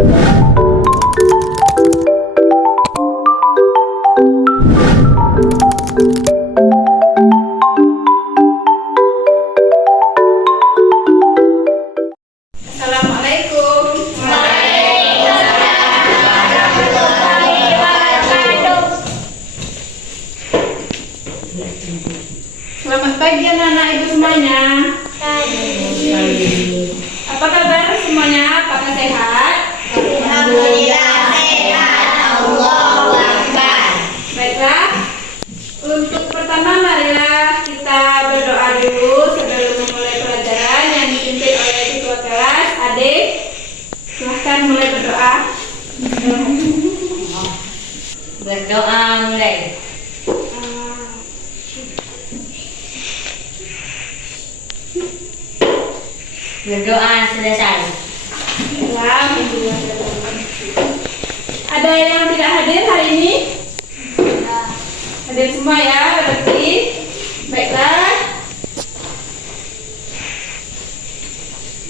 Selamat pagi anak-anak ibu semuanya. Apa kabar semuanya? Apakah sehat? Alhamdulillah sehat. Allahu Akbar. Baiklah. Untuk pertama marilah kita berdoa dulu sebelum memulai pelajaran yang dipimpin oleh ketua kelas. Adik, silahkan mulai berdoa. Berdoa mulai. Berdoa selesai. Ada yang tidak hadir hari ini? Hadir semua ya, berarti. Baiklah.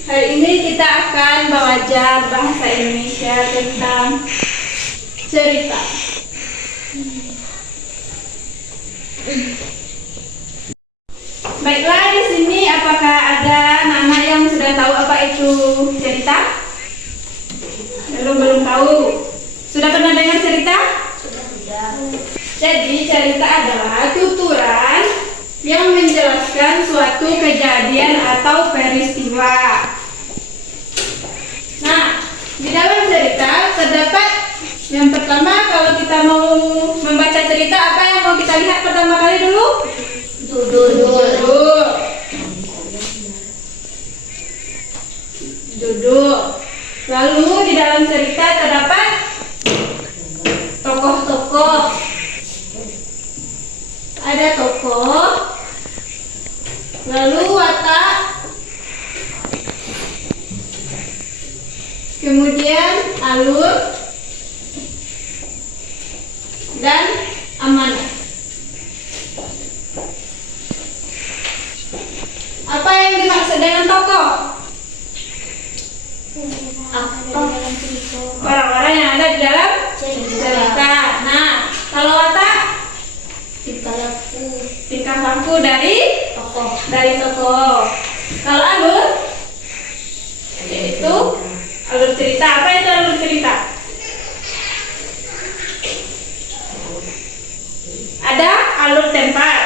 Hari ini kita akan belajar bahasa Indonesia tentang cerita. Baiklah, di sini apakah ada nama yang sudah tahu apa itu cerita? Belum tahu. Sudah pernah dengar cerita? Sudah. Jadi cerita adalah tuturan yang menjelaskan suatu kejadian atau peristiwa. Nah, di dalam cerita terdapat yang pertama, kalau kita mau membaca cerita, apa yang mau kita lihat pertama kali dulu? Judul. Lalu di dalam cerita terdapat tokoh-tokoh. Ada tokoh. Lalu watak. Kemudian alur dan amanah. Apa yang dimaksud dengan tokoh? Orang-orang yang ada di dalam cerita. Nah, kalau watak? Tingkah laku dari tokoh. Kalau alur? Yaitu alur cerita. Apa itu alur cerita? Ada alur tempat.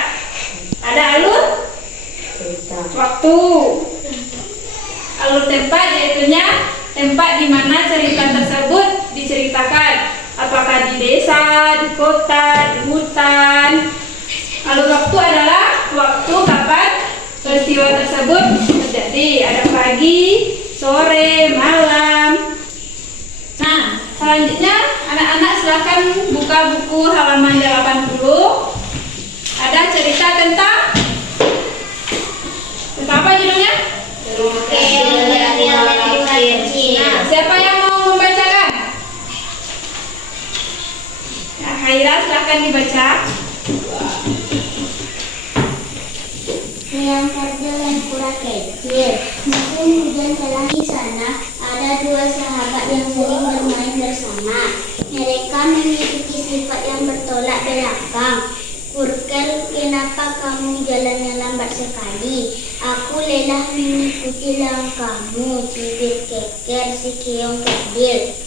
Ada alur waktu. Alur tempat yaitunya tempat di mana cerita tersebut diceritakan. Apakah di desa, di kota, di hutan. Alur waktu adalah waktu kapan peristiwa tersebut terjadi. Ada pagi, sore, malam. Nah, selanjutnya anak-anak silakan buka buku halaman 80. Ada cerita tentang apa judulnya? Nah, siapa yang mau membacakan? Ya, Haira, silakan dibaca. Yang kecil dan kura kecil. Musim hujan telah di sana. Ada dua sahabat yang sering bermain bersama. Mereka memiliki sifat yang bertolak belakang. Kurkel, kenapa kamu jalannya lambat sekali? Aku lelah mengikuti langkahmu, cibir Keker si keong kecil.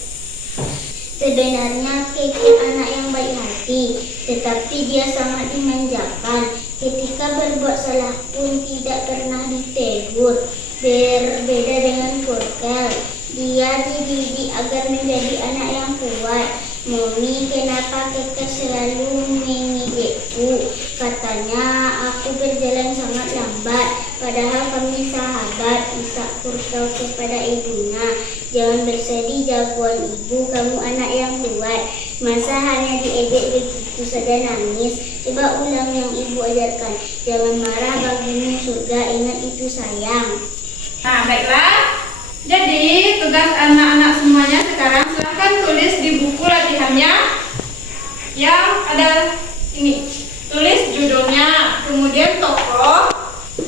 Sebenarnya Keker anak yang baik hati, tetapi dia sangat dimanjakan. Ketika berbuat salah pun tidak pernah ditegur. Berbeda dengan Kurkel, dia dididik agar menjadi anak yang kuat. Mami, kenapa Keker selalu mengejekku? Katanya aku berjalan sangat lambat, padahal kami sahabat. Isak Kurkel kepada ibunya. Jangan bersedih jagoan ibu, kamu anak yang kuat. Masa hanya diejek begitu saja nangis? Coba ulang yang ibu ajarkan. Jangan marah, bagimu surga, ingat itu sayang. Nah, baiklah. Jadi tugas anak-anak semuanya sekarang silahkan tulis di buku latihannya yang ada ini. Tulis judulnya, kemudian tokoh,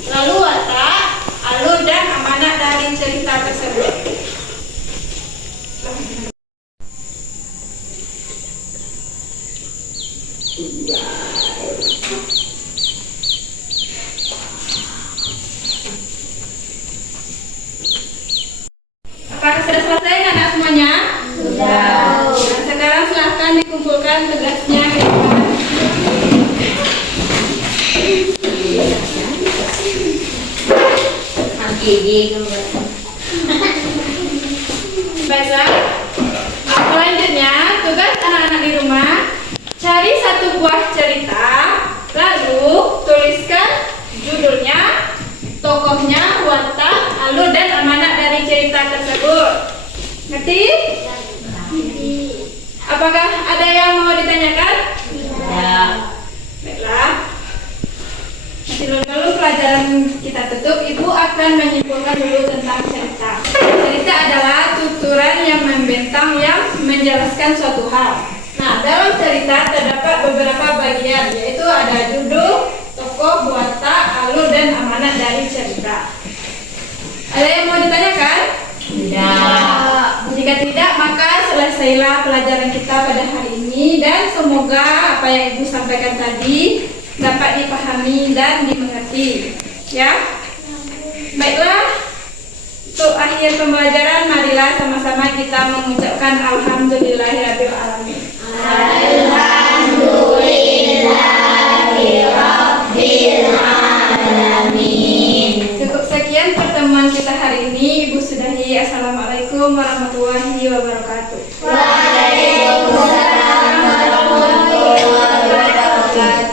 lalu watak, alur dan amanat dari cerita tersebut. Silakan tugasnya ke depan. Gigi gambar. Baiklah. Selanjutnya, tugas anak-anak di rumah, cari satu buah cerita, lalu tuliskan judulnya, tokohnya, watak, alur, dan amanat dari cerita tersebut. Ngerti? Apakah ada yang mau ditanyakan? Ya. Baiklah. Dulu pelajaran kita tutup, Ibu akan menyimpulkan dulu tentang cerita. Cerita adalah tuturan yang membentang yang menjelaskan suatu hal. Nah, dalam cerita terdapat beberapa bagian, yaitu ada judul, tokoh, watak, alur, dan amanat dari cerita. Ada yang mau ditanyakan? Tidak. Jika tidak, maka selesailah pelajaran kita pada hari ini, dan semoga apa yang Ibu sampaikan tadi dapat dipahami dan dimengerti, ya. Baiklah, untuk akhir pembelajaran, marilah sama-sama kita mengucapkan alhamdulillahirabbil alamin. Alhamdulillahirabbil alamin. Cukup sekian pertemuan kita hari ini. Ibu sudahi. Assalamualaikum warahmatullahi wabarakatuh. Waalaikumsalam warahmatullahi wabarakatuh.